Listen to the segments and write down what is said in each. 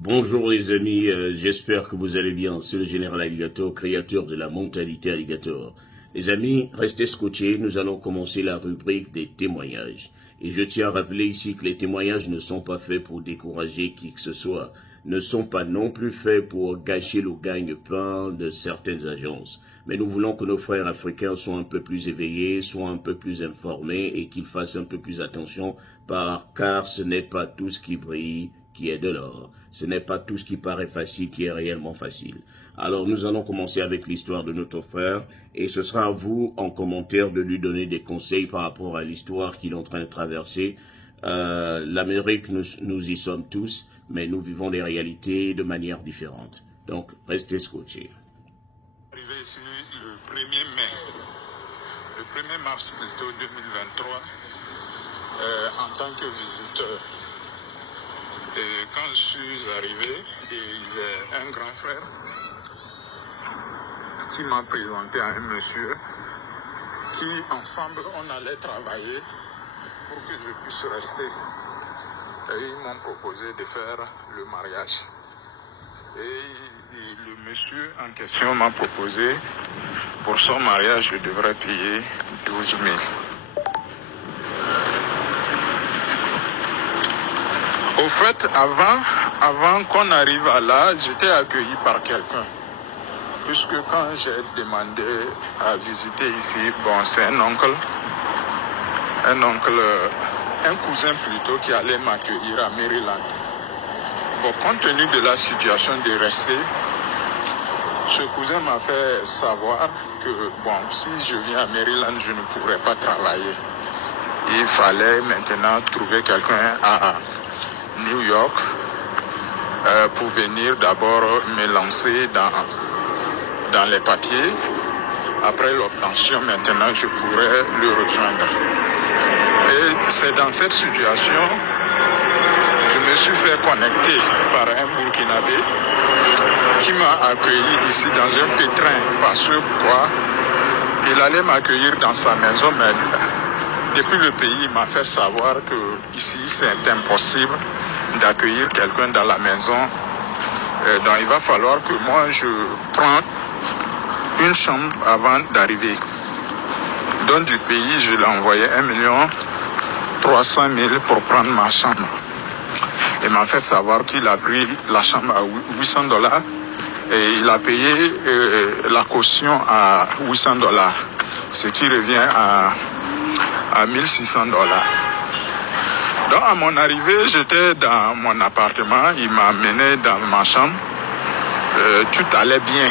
Bonjour les amis, j'espère que vous allez bien. C'est le général Alligator, créateur de la mentalité Alligator. Les amis, restez scotchés, nous allons commencer la rubrique des témoignages. Et je tiens à rappeler ici que les témoignages ne sont pas faits pour décourager qui que ce soit, ne sont pas non plus faits pour gâcher le gagne-pain de certaines agences. Mais nous voulons que nos frères africains soient un peu plus éveillés, soient un peu plus informés et qu'ils fassent un peu plus attention, car ce n'est pas tout ce qui brille qui est de l'or. Ce n'est pas tout ce qui paraît facile qui est réellement facile. Alors nous allons commencer avec l'histoire de notre frère et ce sera à vous en commentaire de lui donner des conseils par rapport à l'histoire qu'il est en train de traverser. L'Amérique, nous y sommes tous, mais nous vivons des réalités de manière différente. Donc restez scotchés. Arrivé ici le 1er mai, le 1er mars plutôt 2023, en tant que visiteur. Et quand je suis arrivé, j'ai un grand frère qui m'a présenté à un monsieur qui, ensemble, on allait travailler pour que je puisse rester. Et ils m'ont proposé de faire le mariage. Et le monsieur en question m'a proposé, pour son mariage, je devrais payer 12 000. Au fait, avant qu'on arrive à là, j'étais accueilli par quelqu'un. Puisque quand j'ai demandé à visiter ici, bon, c'est un cousin plutôt qui allait m'accueillir à Maryland. Bon, compte tenu de la situation de rester, ce cousin m'a fait savoir que, bon, si je viens à Maryland, je ne pourrais pas travailler. Il fallait maintenant trouver quelqu'un à New York pour venir d'abord me lancer dans les papiers. Après l'obtention, maintenant, je pourrais le rejoindre. Et c'est dans cette situation, je me suis fait connecter par un Burkinabé qui m'a accueilli ici dans un pétrin. Parce que quoi, il allait m'accueillir dans sa maison, mais depuis le pays, il m'a fait savoir que ici, c'est impossible d'accueillir quelqu'un dans la maison. Donc il va falloir que moi je prends une chambre avant d'arriver. Donc du pays, je l'ai envoyé 1 300 000 pour prendre ma chambre. Il m'a fait savoir qu'il a pris la chambre à $800 et il a payé la caution à $800, ce qui revient à $1 600. Donc à mon arrivée, j'étais dans mon appartement, il m'a amené dans ma chambre, tout allait bien.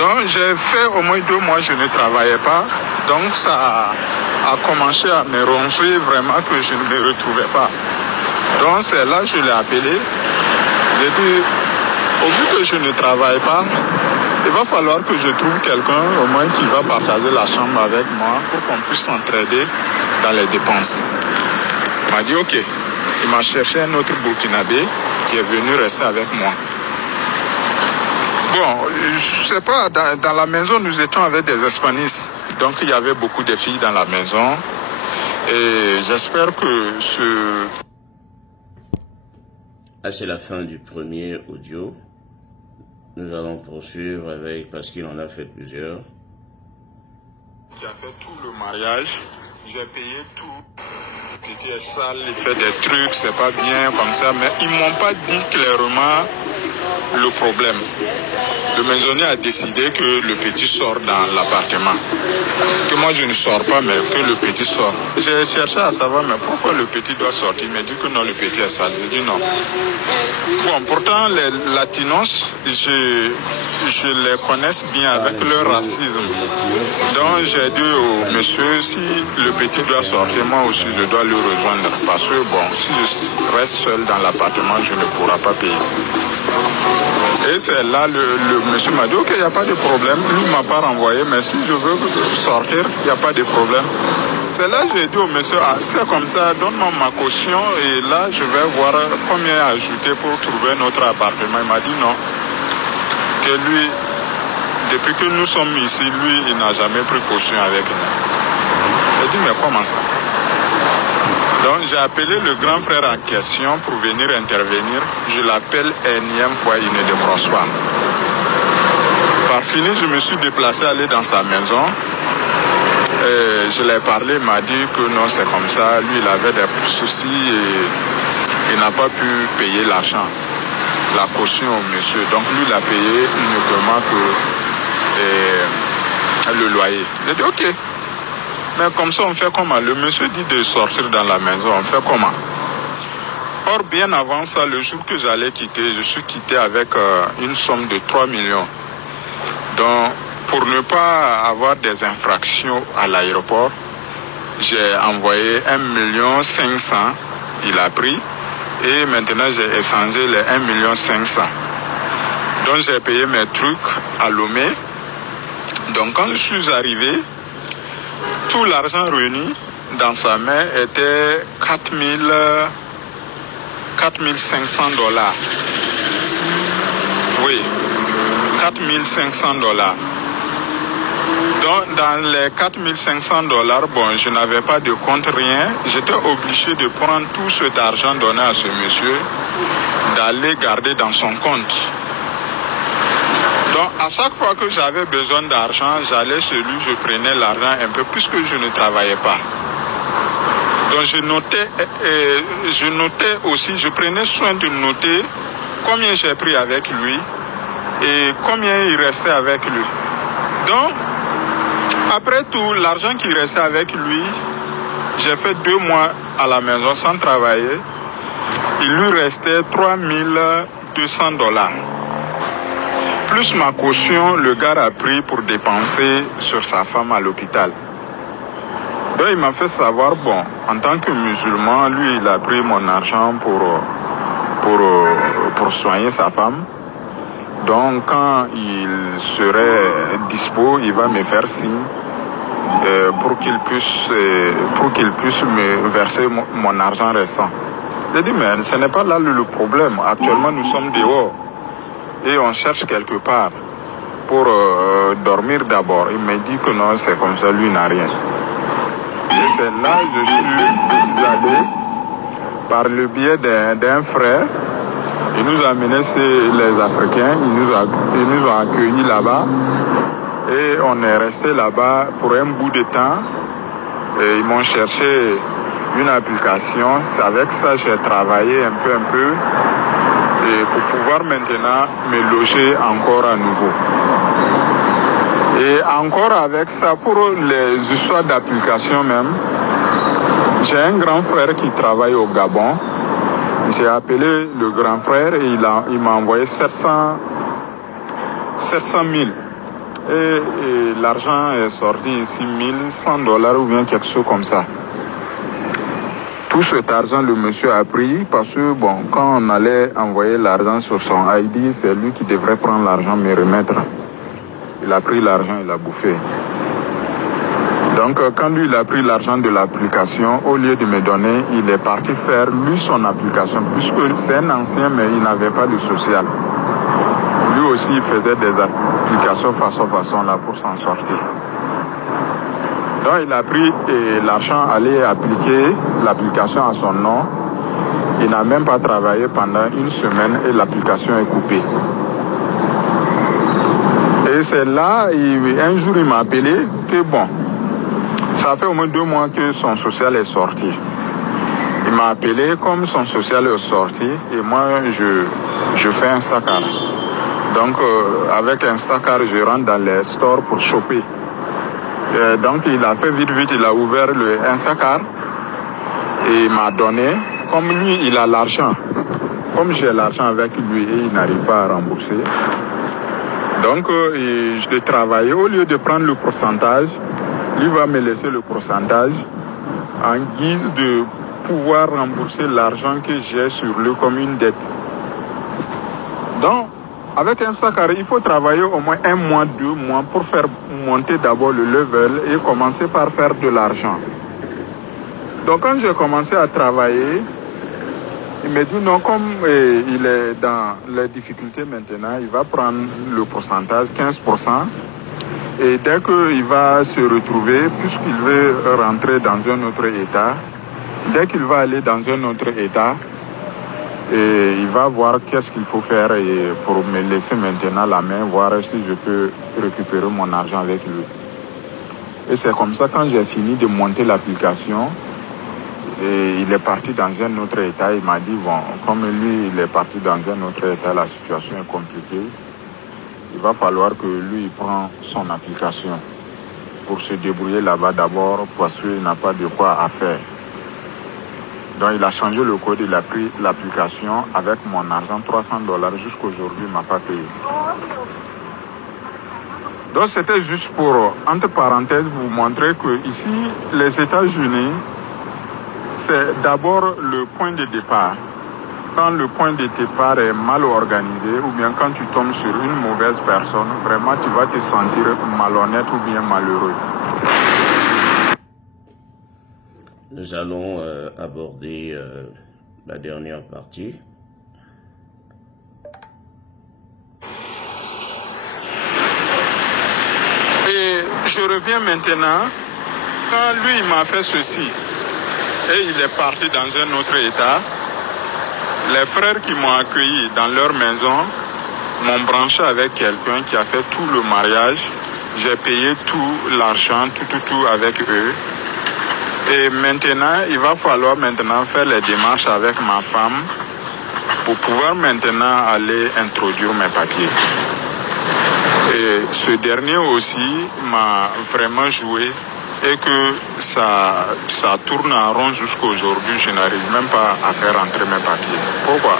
Donc j'ai fait au moins 2 mois, je ne travaillais pas, donc ça a commencé à me ronfler vraiment que je ne me retrouvais pas. Donc c'est là que je l'ai appelé, j'ai dit, au vu que je ne travaille pas, il va falloir que je trouve quelqu'un au moins qui va partager la chambre avec moi pour qu'on puisse s'entraider dans les dépenses. Il m'a dit ok. Il m'a cherché un autre Burkinabé qui est venu rester avec moi. Bon, je sais pas, dans la maison, nous étions avec des Hispanistes. Donc il y avait beaucoup de filles dans la maison. Et j'espère que C'est la fin du premier audio. Nous allons poursuivre avec, parce qu'il en a fait plusieurs. Qui a fait tout le mariage. J'ai payé tout. Le petit est sale, il fait des trucs, c'est pas bien comme ça, mais ils m'ont pas dit clairement le problème. Le maisonnier a décidé que le petit sort dans l'appartement. Que moi je ne sors pas, mais que le petit sort. J'ai cherché à savoir, mais pourquoi le petit doit sortir? Il m'a dit que non, le petit est sale. J'ai dit non. Bon, pourtant, les Latinos, je les connais bien avec leur racisme. Donc j'ai dit au monsieur, si le petit doit sortir, moi aussi je dois le rejoindre. Parce que bon, si je reste seul dans l'appartement, je ne pourrai pas payer. Et c'est là, le monsieur m'a dit, ok, il n'y a pas de problème. Lui ne m'a pas renvoyé, mais si je veux sortir, il n'y a pas de problème. C'est là que j'ai dit au monsieur, ah, c'est comme ça, donne-moi ma caution et là, je vais voir combien ajouter pour trouver notre appartement. Il m'a dit non. Que lui, depuis que nous sommes ici, lui, il n'a jamais pris caution avec nous. J'ai dit, mais comment ça? Donc j'ai appelé le grand frère en question pour venir intervenir. Je l'appelle énième fois, il ne décroche pas. Par fini, je me suis déplacé, aller dans sa maison. Et je l'ai parlé, il m'a dit que non, c'est comme ça. Lui, il avait des soucis et il n'a pas pu payer l'argent, la caution au monsieur. Donc lui, il a payé uniquement que le loyer. J'ai dit ok. Mais comme ça, on fait comment? Le monsieur dit de sortir dans la maison, on fait comment? Or, bien avant ça, le jour que j'allais quitter, je suis quitté avec une somme de 3 millions. Donc, pour ne pas avoir des infractions à l'aéroport, j'ai envoyé 1,5 million, il a pris, et maintenant j'ai échangé les 1,5 million. Donc, j'ai payé mes trucs à Lomé. Donc, quand je suis arrivé, tout l'argent réuni dans sa main était 4,500 $. Oui, 4,500 $. Donc, dans les 4,500 $, bon, je n'avais pas de compte, rien. J'étais obligé de prendre tout cet argent donné à ce monsieur, d'aller garder dans son compte. Donc, à chaque fois que j'avais besoin d'argent, j'allais chez lui, je prenais l'argent un peu, puisque je ne travaillais pas. Donc, je notais aussi, je prenais soin de noter combien j'ai pris avec lui et combien il restait avec lui. Donc, après tout, l'argent qui restait avec lui, j'ai fait 2 mois à la maison sans travailler. Il lui restait 3,200 $. Plus ma caution, le gars a pris pour dépenser sur sa femme à l'hôpital. Donc il m'a fait savoir, bon, en tant que musulman, lui, il a pris mon argent pour soigner sa femme. Donc quand il serait dispo, il va me faire signe pour qu'il puisse me verser mon argent restant. J'ai dit, mais ce n'est pas là le problème. Actuellement, nous sommes dehors. Et on cherche quelque part pour dormir d'abord. Il m'a dit que non, c'est comme ça, lui n'a rien. Et c'est là que je suis allé, par le biais d'un frère. Il nous a amené les Africains, ils nous ont accueillis là-bas. Et on est resté là-bas pour un bout de temps. Et ils m'ont cherché une application. C'est avec ça que j'ai travaillé un peu. Et pour pouvoir maintenant me loger encore à nouveau. Et encore avec ça, pour les histoires d'application même, j'ai un grand frère qui travaille au Gabon. J'ai appelé le grand frère et il m'a envoyé 700 000. Et l'argent est sorti ici, 1,100 $ ou bien quelque chose comme ça. Tout cet argent, le monsieur a pris parce que, bon, quand on allait envoyer l'argent sur son ID, c'est lui qui devrait prendre l'argent, me remettre. Il a pris l'argent, il a bouffé. Donc, quand lui, il a pris l'argent de l'application, au lieu de me donner, il est parti faire, lui, son application, puisque c'est un ancien, mais il n'avait pas de social. Lui aussi, il faisait des applications façon là pour s'en sortir. Donc il a pris l'argent, allait appliquer l'application à son nom. Il n'a même pas travaillé pendant 1 semaine et l'application est coupée. Et c'est là, un jour il m'a appelé que bon, ça fait au moins 2 mois que son social est sorti. Il m'a appelé comme son social est sorti et moi je fais un Instacart. Donc avec un Instacart, je rentre dans les stores pour choper. Donc il a fait vite, il a ouvert le Instacart et il m'a donné, comme lui il a l'argent, comme j'ai l'argent avec lui et il n'arrive pas à rembourser. Donc je vais travailler, au lieu de prendre le pourcentage, lui va me laisser le pourcentage en guise de pouvoir rembourser l'argent que j'ai sur lui comme une dette. Donc avec un Instacart, il faut travailler au moins 1 mois, 2 mois pour faire monter d'abord le level et commencer par faire de l'argent. Donc quand j'ai commencé à travailler, il m'a dit non, comme il est dans les difficultés maintenant, il va prendre le pourcentage, 15%. Et dès qu'il va se retrouver, puisqu'il veut rentrer dans un autre état, Dès qu'il va aller dans un autre État, et il va voir qu'est-ce qu'il faut faire pour me laisser maintenant la main, voir si je peux récupérer mon argent avec lui. Et c'est comme ça, quand j'ai fini de monter l'application, et il est parti dans un autre État, il m'a dit, bon, comme lui, il est parti dans un autre État, la situation est compliquée. Il va falloir que lui, il prenne son application pour se débrouiller là-bas d'abord parce qu'il n'a pas de quoi à faire. Donc il a changé le code, il a pris l'application avec mon argent, $300, jusqu'aujourd'hui, il ne m'a pas payé. Donc c'était juste pour, entre parenthèses, vous montrer que ici, les États-Unis, c'est d'abord le point de départ. Quand le point de départ est mal organisé ou bien quand tu tombes sur une mauvaise personne, vraiment tu vas te sentir malhonnête ou bien malheureux. Nous allons aborder la dernière partie. Et je reviens maintenant, quand lui il m'a fait ceci, et il est parti dans un autre État, les frères qui m'ont accueilli dans leur maison m'ont branché avec quelqu'un qui a fait tout le mariage. J'ai payé tout l'argent, tout avec eux. Et maintenant, il va falloir maintenant faire les démarches avec ma femme pour pouvoir maintenant aller introduire mes papiers. Et ce dernier aussi m'a vraiment joué et que ça tourne en rond jusqu'à aujourd'hui. Je n'arrive même pas à faire entrer mes papiers. Pourquoi?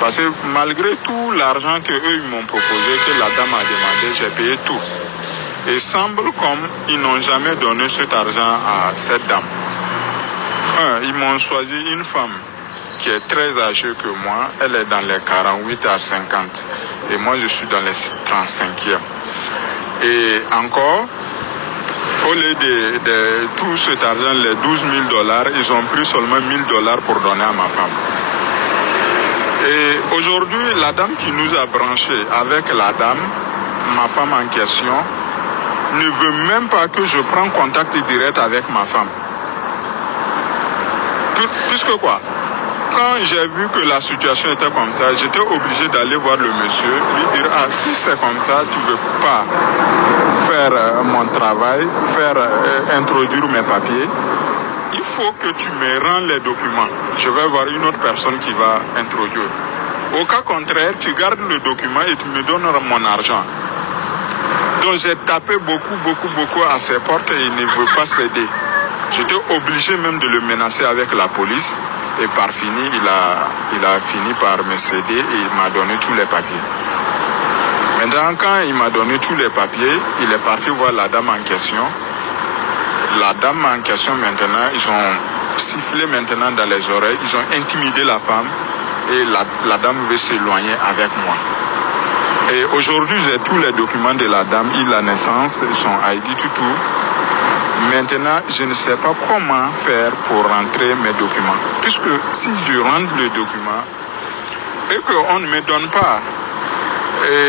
Parce que malgré tout l'argent qu'eux m'ont proposé, que la dame a demandé, j'ai payé tout. Et semble comme ils n'ont jamais donné cet argent à cette dame. Ils m'ont choisi une femme qui est très âgée que moi. Elle est dans les 48 à 50. Et moi, je suis dans les 35e. Et encore, au lieu de tout cet argent, les $12 000, ils ont pris seulement $1 000 pour donner à ma femme. Et aujourd'hui, la dame qui nous a branchés avec la dame, ma femme en question, ne veut même pas que je prenne contact direct avec ma femme. Puisque quoi? Quand j'ai vu que la situation était comme ça, j'étais obligé d'aller voir le monsieur, lui dire, ah, si c'est comme ça, tu ne veux pas faire mon travail, introduire mes papiers, il faut que tu me rends les documents. Je vais voir une autre personne qui va introduire. Au cas contraire, tu gardes le document et tu me donnes mon argent. Donc j'ai tapé beaucoup à ses portes et il ne veut pas céder. J'étais obligé même de le menacer avec la police. Et par fini, il a fini par me céder et il m'a donné tous les papiers. Maintenant, quand il m'a donné tous les papiers, il est parti voir la dame en question. La dame en question, maintenant, ils ont sifflé maintenant dans les oreilles. Ils ont intimidé la femme et la dame veut s'éloigner avec moi. Et aujourd'hui, j'ai tous les documents de la dame, la naissance, son ID, tout. Maintenant, je ne sais pas comment faire pour rentrer mes documents. Puisque si je rentre le document et qu'on ne me donne pas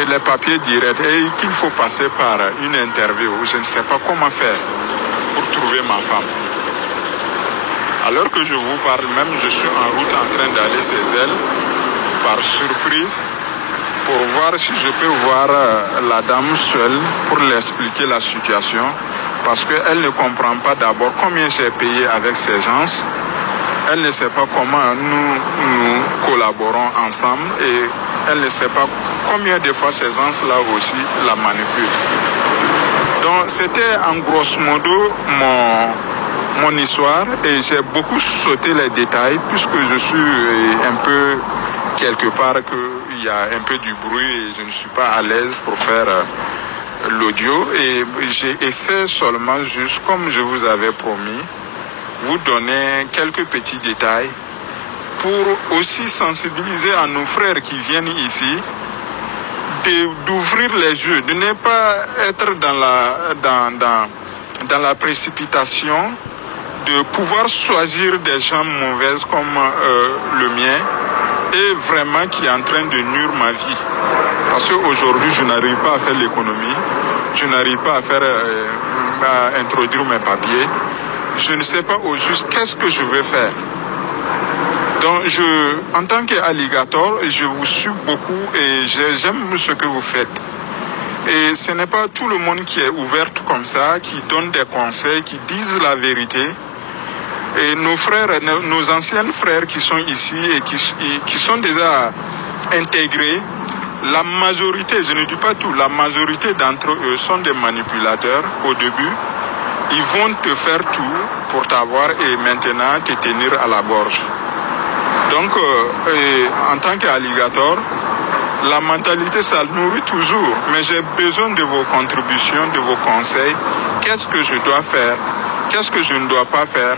les papiers directs et qu'il faut passer par une interview, je ne sais pas comment faire pour trouver ma femme. Alors que je vous parle même, je suis en route en train d'aller chez elle par surprise pour voir si je peux voir la dame seule pour lui expliquer la situation. Parce qu'elle ne comprend pas d'abord combien j'ai payé avec ces gens. Elle ne sait pas comment nous collaborons ensemble et elle ne sait pas combien de fois ces gens-là aussi la manipulent. Donc c'était en grosso modo mon histoire et j'ai beaucoup sauté les détails puisque je suis un peu quelque part qu'il y a un peu du bruit et je ne suis pas à l'aise pour faire l'audio et j'ai essayé seulement juste comme je vous avais promis vous donner quelques petits détails pour aussi sensibiliser à nos frères qui viennent ici d'ouvrir les yeux, de ne pas être dans la précipitation, de pouvoir choisir des gens mauvaises comme le mien et vraiment qui est en train de nuire ma vie. Parce qu'aujourd'hui, je n'arrive pas à faire l'économie, je n'arrive pas à introduire mes papiers. je ne sais pas au juste qu'est-ce que je vais faire. Donc, en tant qu'alligator, je vous suis beaucoup et j'aime ce que vous faites. Et ce n'est pas tout le monde qui est ouvert comme ça, qui donne des conseils, qui disent la vérité. Et nos frères, nos anciens frères qui sont ici et qui sont déjà intégrés, la majorité, je ne dis pas tout, la majorité d'entre eux sont des manipulateurs au début. Ils vont te faire tout pour t'avoir et maintenant te tenir à la gorge. Donc, en tant qu'alligator, la mentalité, ça nourrit toujours. Mais j'ai besoin de vos contributions, de vos conseils. Qu'est-ce que je dois faire? Qu'est-ce que je ne dois pas faire?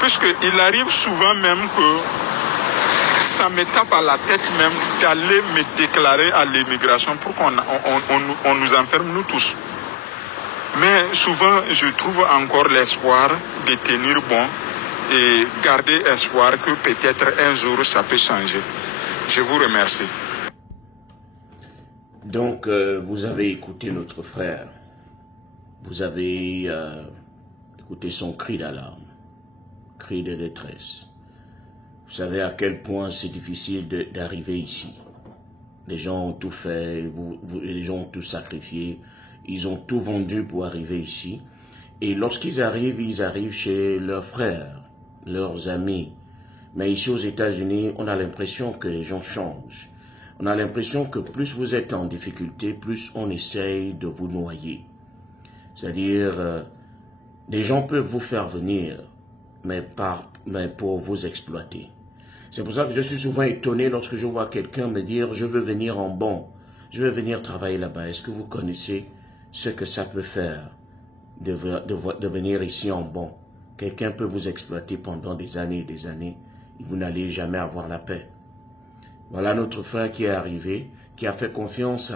Puisqu'il arrive souvent même que ça me tape à la tête même d'aller me déclarer à l'immigration pour qu'on nous enferme, nous tous. Mais souvent, je trouve encore l'espoir de tenir bon et garder espoir que peut-être un jour ça peut changer. Je vous remercie. Donc, vous avez écouté notre frère. Vous avez écouté son cri d'alarme, cri de détresse. Vous savez à quel point c'est difficile d'arriver ici. Les gens ont tout fait, les gens ont tout sacrifié. Ils ont tout vendu pour arriver ici. Et lorsqu'ils arrivent chez leurs frères, leurs amis. Mais ici aux États-Unis, on a l'impression que les gens changent. On a l'impression que plus vous êtes en difficulté, plus on essaye de vous noyer. C'est-à-dire, les gens peuvent vous faire venir, mais pour vous exploiter. C'est pour ça que je suis souvent étonné lorsque je vois quelqu'un me dire « je veux venir en bon, je veux venir travailler là-bas ». Est-ce que vous connaissez ce que ça peut faire de venir ici en bon? Quelqu'un peut vous exploiter pendant des années et des années et vous n'allez jamais avoir la paix. Voilà notre frère qui est arrivé, qui a fait confiance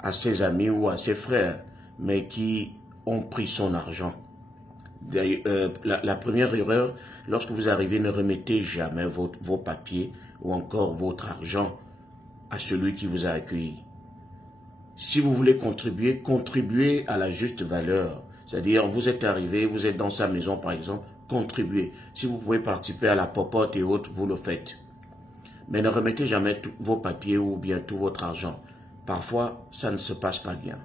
à ses amis ou à ses frères, mais qui ont pris son argent. La première erreur, lorsque vous arrivez, ne remettez jamais vos papiers ou encore votre argent à celui qui vous a accueilli. Si vous voulez contribuer, contribuez à la juste valeur. C'est-à-dire, vous êtes arrivé, vous êtes dans sa maison par exemple, contribuez. Si vous pouvez participer à la popote et autres, vous le faites. Mais ne remettez jamais tous vos papiers ou bien tout votre argent. Parfois, ça ne se passe pas bien.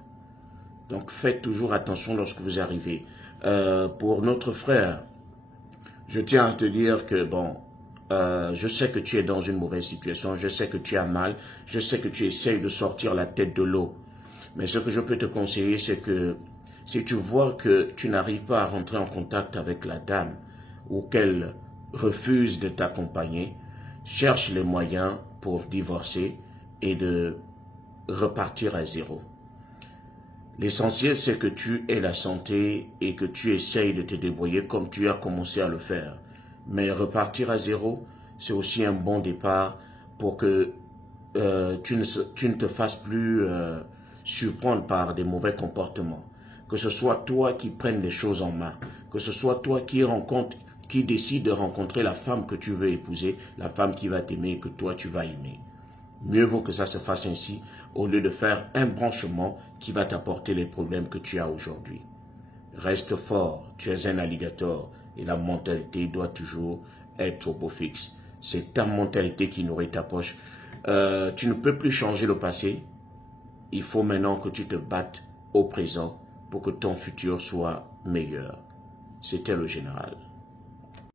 Donc, faites toujours attention lorsque vous arrivez. Pour notre frère, je tiens à te dire que, bon, je sais que tu es dans une mauvaise situation, je sais que tu as mal, je sais que tu essayes de sortir la tête de l'eau. Mais ce que je peux te conseiller, c'est que si tu vois que tu n'arrives pas à rentrer en contact avec la dame ou qu'elle refuse de t'accompagner, cherche les moyens pour divorcer et de repartir à zéro. L'essentiel, c'est que tu aies la santé et que tu essayes de te débrouiller comme tu as commencé à le faire. Mais repartir à zéro, c'est aussi un bon départ pour que tu ne te fasses plus surprendre par des mauvais comportements. Que ce soit toi qui prennes les choses en main, que ce soit toi qui décides de rencontrer la femme que tu veux épouser, la femme qui va t'aimer et que toi tu vas aimer. Mieux vaut que ça se fasse ainsi, au lieu de faire un branchement qui va t'apporter les problèmes que tu as aujourd'hui. Reste fort, tu es un alligator et la mentalité doit toujours être au beau fixe. C'est ta mentalité qui nourrit ta poche. Tu ne peux plus changer le passé. Il faut maintenant que tu te battes au présent pour que ton futur soit meilleur. C'était le général.